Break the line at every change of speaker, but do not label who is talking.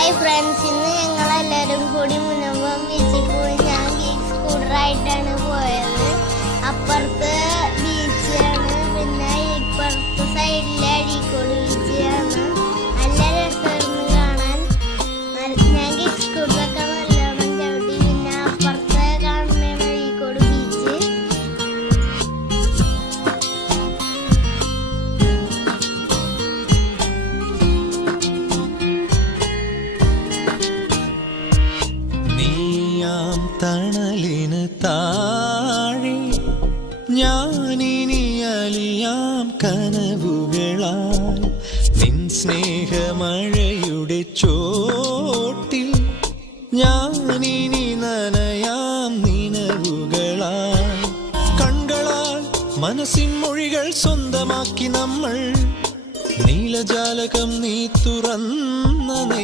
Hi friends ഇന്ന് ഞങ്ങൾ എല്ലാവരും കൂടി മുനമ്പം ബീച്ചിൽ പോയി. ഞാൻ സ്കൂട്ടറായിട്ടാണ് പോയത്. അപ്പുറത്ത്
നീയാം തണലിന് താഴെ. ഞാനിനി അലിയാം കനവുകളാൽ. നിൻ സ്നേഹമഴയുടെ ചോട്ടിൽ. ഞാനിനി നനയാം നിനവുകളാൽ. കൺകളാൽ മനസ്സിൻ മൊഴികൾ സ്വന്തമാക്കി നമ്മൾ. നീലജാലകം നീ തുറന്നു